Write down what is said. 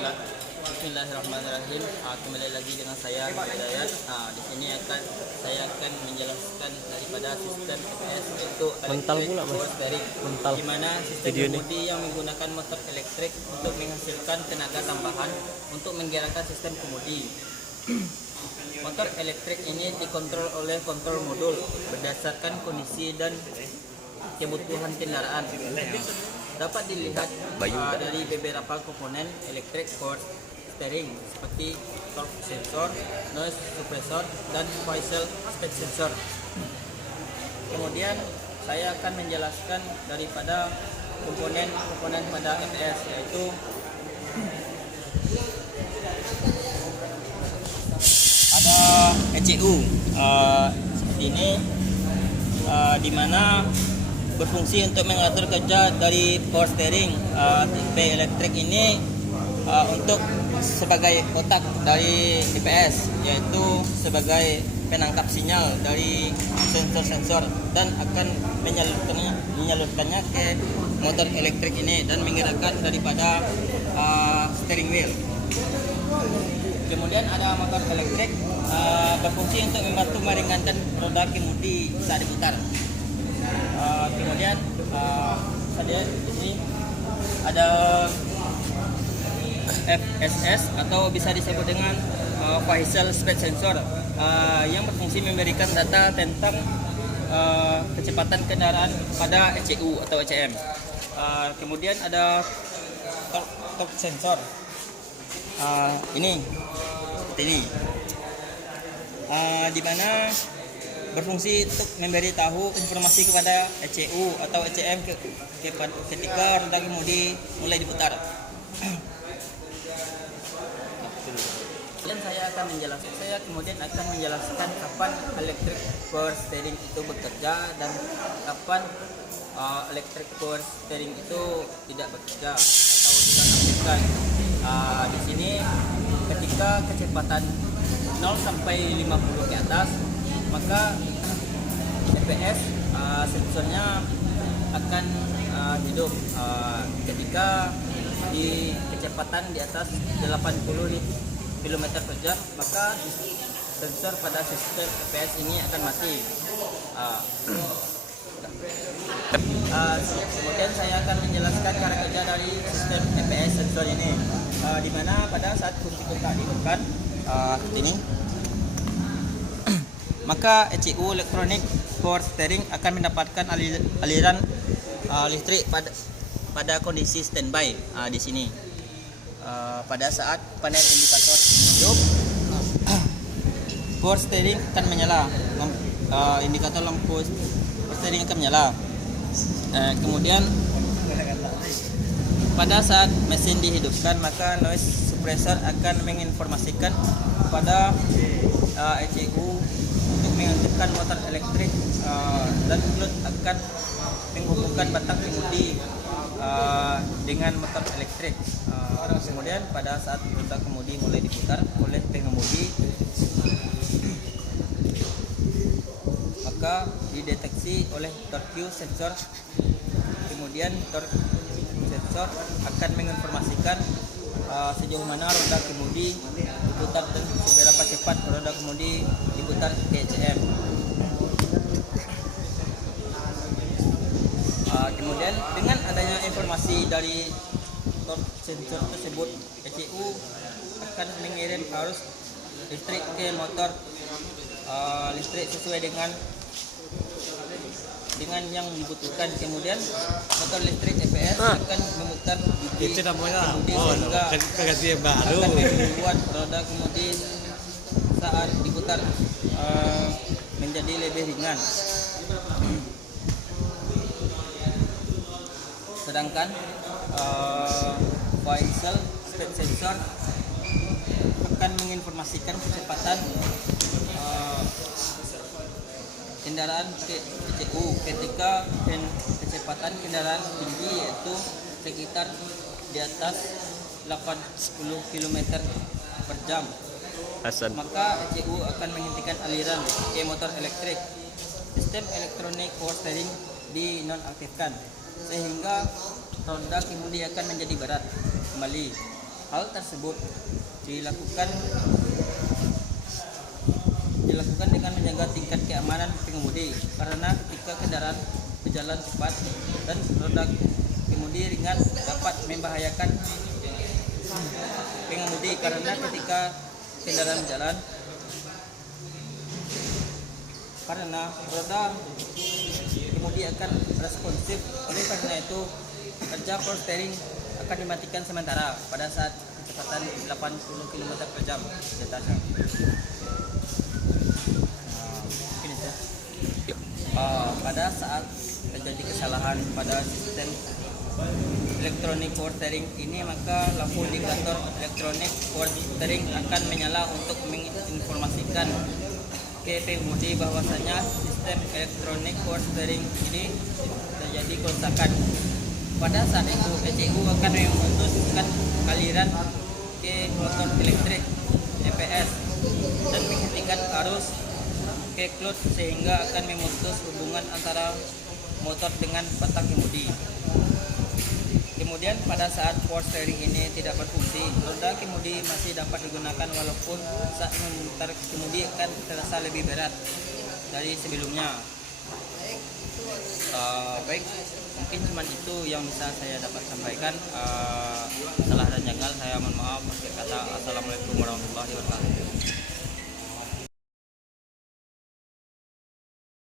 Bismillahirrahmanirrahim. Kembali lagi dengan saya Hidayat. Di sini saya akan menjelaskan daripada sistem EPS, yaitu electric power steering, di mana sistem kemudi yang menggunakan motor elektrik untuk menghasilkan tenaga tambahan untuk menggerakkan sistem kemudi. Motor elektrik ini dikontrol oleh kontrol modul berdasarkan kondisi dan kebutuhan kendaraan. Dapat dilihat dari beberapa komponen elektrik power steering seperti torque sensor, noise suppressor, dan vehicle speed sensor. Kemudian saya akan menjelaskan daripada komponen pada EPS, yaitu ada ECU seperti ini, di mana berfungsi untuk mengatur kerja dari power steering. Tipe elektrik ini untuk sebagai otak dari EPS, yaitu sebagai penangkap sinyal dari sensor-sensor dan akan menyalurkannya ke motor elektrik ini dan menggerakkan daripada steering wheel. Kemudian ada motor elektrik berfungsi untuk membantu meringankan roda kemudi saat diputar. Kemudian di sini ada FSS atau bisa disebut dengan vehicle speed sensor, yang berfungsi memberikan data tentang kecepatan kendaraan pada ECU atau ECM. Kemudian ada torque sensor, ini seperti ini, di mana berfungsi untuk memberi tahu informasi kepada ECU atau ECM ketika roda kemudi mulai diputar. Dan saya kemudian akan menjelaskan kapan electric power steering itu bekerja dan kapan electric power steering itu tidak bekerja atau tidak aktifkan. Di sini ketika kecepatan 0 sampai 50 ke atas, maka EPS sensornya akan hidup. Ketika di kecepatan di atas 80 km per jam, maka sensor pada sistem EPS ini akan mati. Kemudian saya akan menjelaskan cara kerja dari sistem EPS sensor ini, di mana pada saat kunci kontak ditekan seperti ini, maka ECU electronic power steering akan mendapatkan aliran listrik pada kondisi standby. Di sini pada saat panel indikator hidup, power steering akan menyala, indikator lampu power steering akan menyala. Kemudian pada saat mesin dihidupkan, maka noise suppressor akan menginformasikan kepada ECU untuk mengaktifkan motor elektrik, dan pilot akan menghubungkan batang kemudi dengan motor elektrik. Kemudian pada saat roda kemudi mulai diputar oleh pengemudi, maka dideteksi oleh torque sensor. Kemudian torque sensor akan menginformasikan sejauh mana roda kemudi diputar dan seberapa cepat roda kemudi diputar ke ECM. Kemudian dengan adanya informasi dari torque sensor tersebut, ECU akan mengirim arus listrik ke motor listrik sesuai dengan yang dibutuhkan. Kemudian motor listrik EPS akan memutar gigi kemudi sehingga akan membuat roda kemudi saat diputar menjadi lebih ringan. Sedangkan vehicle speed sensor akan menginformasikan kecepatan kendaraan ke ECU ketika kecepatan kendaraan tinggi, yaitu sekitar di atas 80 km per jam. Maka ECU akan menghentikan aliran ke motor elektrik. Sistem elektronik power steering dinonaktifkan sehingga roda kemudi akan menjadi berat kembali. Hal tersebut dilakukan dengan menjaga tingkat keamanan pengemudi, karena ketika kendaraan berjalan cepat dan roda kemudi ringan dapat membahayakan pengemudi, karena ketika kendaraan berjalan karena roda kemudi akan responsif. Oleh karena itu kerja power steering akan dimatikan sementara pada saat kecepatan 80 km per jam di atasnya. Pada saat terjadi kesalahan pada sistem elektronik power steering ini, maka lampu indikator elektronik power steering akan menyala untuk menginformasikan ke pengemudi bahwasanya sistem elektronik power steering ini terjadi kerusakan. Pada saat itu ECU akan memutuskan aliran ke motor elektrik EPS dan menghentikan arus ke clutch, sehingga akan memutus hubungan antara motor dengan batang kemudi. Kemudian pada saat power steering ini tidak berfungsi, roda kemudi masih dapat digunakan walaupun saat memutar kemudi akan terasa lebih berat dari sebelumnya. Baik, mungkin cuma itu yang bisa saya dapat sampaikan. Salah dan janggal saya mohon maaf. Akhir kata, assalamualaikum warahmatullahi wabarakatuh.